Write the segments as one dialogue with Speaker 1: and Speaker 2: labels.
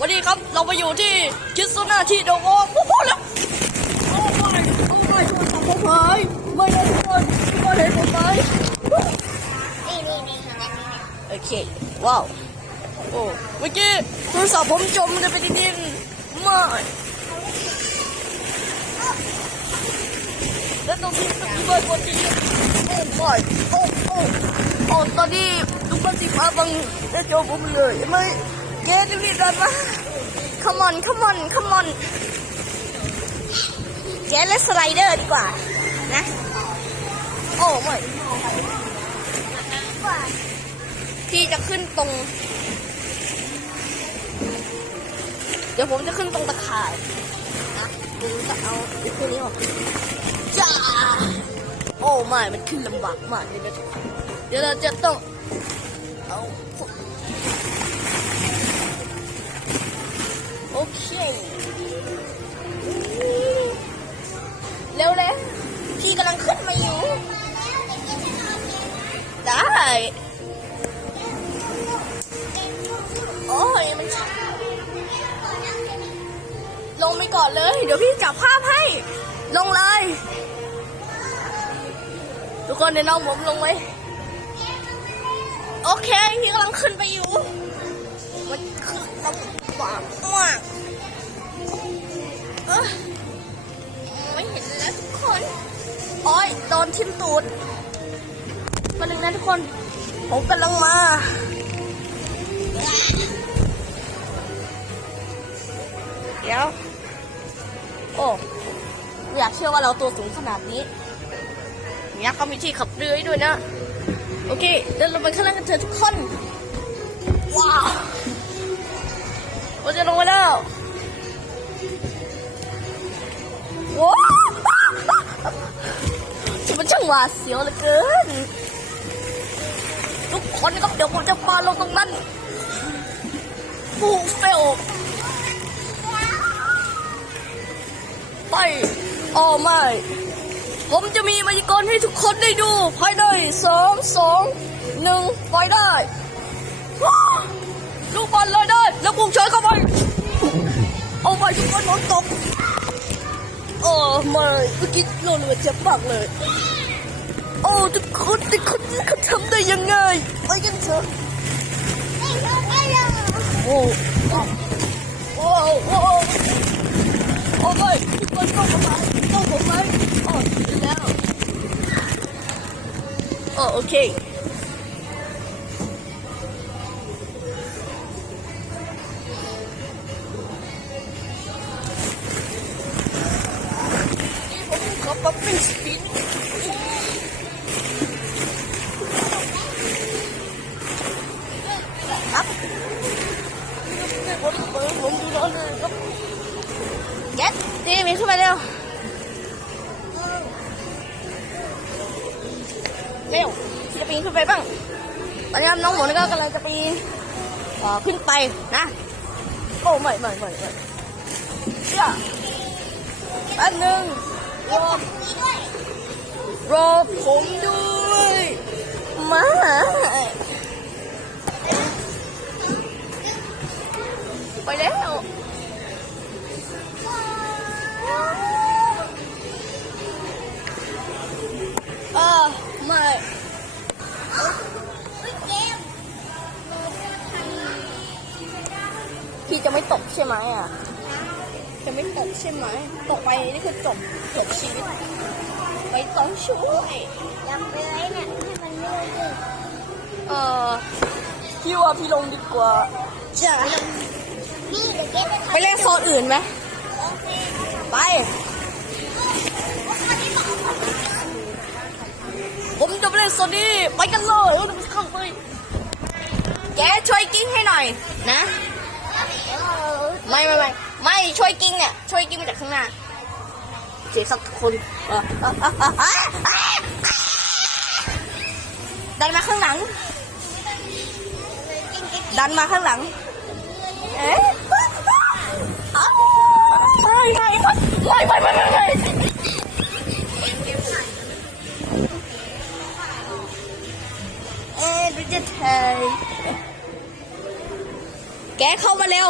Speaker 1: วันนี้ครับเรามาอยู่ที่คิดโซนาที่โดโมโอ้โหแล้วโอ้ไม่โอ้ไม่โทรศัพท์ผมหายไม่นะทุกคนทุกคนเห็นผมไหม
Speaker 2: นี่นี่นี่นี่
Speaker 1: โอเค ว้าว โอ้ เมื่อกี้โทรศัพท์ผมจมเลยไปดินไม่แล้วตรงนี้ต้องมีเบอร์กดจริงโอ้ไม่โอ้โอ้โอ้ตอนนี้ทุกคนสีฟ้าบังได้โจมผมเลยไม่ เย้รีดินมา come on come on come on
Speaker 2: เจ๊เล่นสไลเดอร์ดีกว่า นะ
Speaker 1: โอ้ไม่พี่จะขึ้นตรง เดี๋ยวผมจะขึ้นตรงตะข่ายนะผมจะเอาไอ้ตัวนี้ออกจ้าโอ้ไม่ มันขึ้นลำบากมากเลยนะทุกคนเดี๋ยวเราจะต้อง เร็วเลยพี่กำลังขึ้นมาอยู่ได้โอ้ยมันชักลงไปก่อนเลย เดี๋ยวพี่จับภาพให้ ลงเลย ทุกคนเดี๋ยวน้องผมลงไหมโอเค พี่กำลังขึ้นไปอยู่ มันขึ้น ลำบากมากไม่เห็นแล้วทุกคน โอ้ยโดนทิ่มตูดมาหนึ่งนะทุกคน ผมกำลังมาเดี๋ยว โอ้อยากเชื่อว่าเราตัวสูงขนาดนี้ เนี่ยเขามีที่ขับเรือให้ด้วยนะ โอเค เดินลงไปข้างล่างกันเถอะทุกคน ว้าว เราจะลงมาแล้วว้าวที่มันช่างหวาดเสียวเหลือเกิน ทุกคนครับเดี๋ยวผมจะปาลงตรงนั้นฟูเฟลไปโอ้ไม่ ผมจะมีมายากลให้ทุกคนได้ดูภายในสองสองหนึ่งไปได้ว้าลูกบอล แล้วปุกเฉยเข้าไปโอ้ไม่ทุกคนผมตกโอ้ไม่เมื่อกี้โดนเลยเจ็บมากเลย โอ้ทุกคนทุกคนเขาทำได้ยังไง ไปกันเถอะโอ้โอ้โอ้โอ้ไม่ทุกคนต้องผมไหมต้องผมไหมโอ้ถึงแล้วโอเค ผมขอปรับเป็นสปีดครับผมผมผมดูแล้วเลยครับเจ็ดตีมีขึ้นมาเร็วเร็วจะปีนขึ้นไปบ้างตอนนี้น้องหมนก็กำลังจะปีนขึ้นไปนะโอ้ไม่ไม่ไม่ไม่เดี๋ยวแป๊บนึง รอรอผมด้วยมาไปแล้วเออไม่พี่จะไม่ตกใช่ไหมอะ จะไม่ตกใช่ไหม ตกไปนี่คือจบจบชีวิต ไปต้องช่วย
Speaker 2: ยังไปเลยเนี่ยให้มันเลื่อนขึ้น
Speaker 1: เออพี่ว่าพี่ลงดีกว่าจะ
Speaker 2: นี่เดี๋ยวเจ๊จะ
Speaker 1: ไปเล่นโซนอื่นไหมไปผมจะไปเล่นโซนนี้ไปกันเลยเออมันเข้าไปแกช่วยกิ้งให้หน่อยนะ ไม่ไม่ไม่ ไม่ช่วยกิ้งอะช่วยกิ้งมาจากข้างหน้าเสียสักคนดันมาข้างหลัง ดันมาข้างหลัง เอ๊ะอ้าวไม่ไม่ไม่ไม่ไม่ไม่ไม่เอ๊ะดูจะเทยแกเข้ามาเร็ว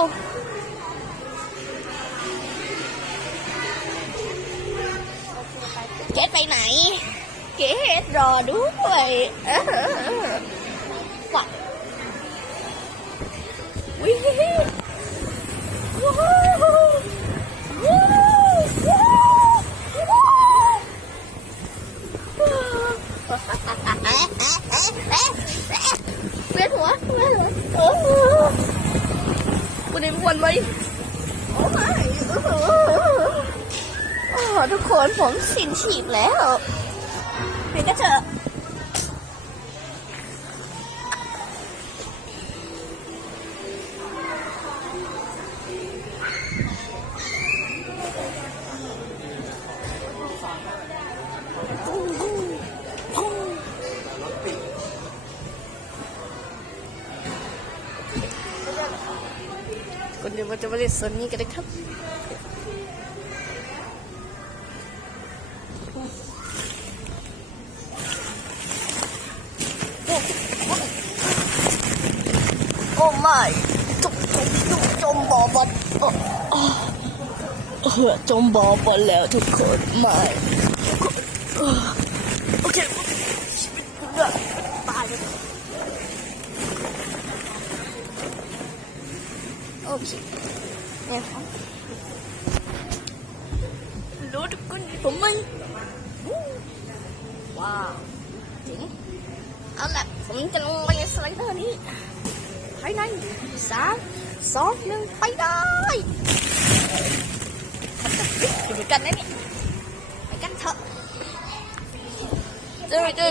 Speaker 2: เกตไปไหน
Speaker 1: เกดรอด้วยเออว่ นผมสิ้นฉีกแล้วเปลี่ยนกันเถอะคนเดียวมันจะมาเล่นโซนนี้กันนะครับ จมจมจมจมบ่อบอดโอ้โอ้เออจมบ่อบอดแล้วทุกคนไม่โอเคชีวิตผมอะตายแล้วโอเคเนี่ยครับรู้ทุกคนผมไหมวู้ว้าวเจ๋งเอาละผมจะลงไปในสไลเดอร์นี้ายในสามสองหนึ่งไปได้ไปดูกันนะนี่ไปกันเถอะเจ้าเจ้า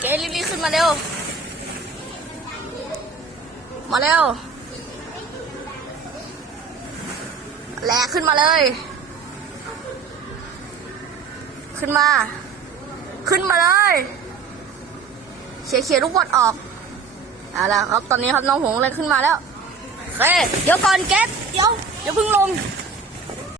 Speaker 1: เกรีบๆขึ้นมาเร็ว มาเร็วแหลกขึ้นมาเลย ขึ้นมา ขึ้นมาเลยเขี่ยเขี่ยลูกบอลออกเอาละครับตอนนี้ครับน้องหงเลยขึ้นมาแล้วเฮ้ยเดี๋ยวก่อนแก๊สเดี๋ยวเดี๋ยวเพิ่งลง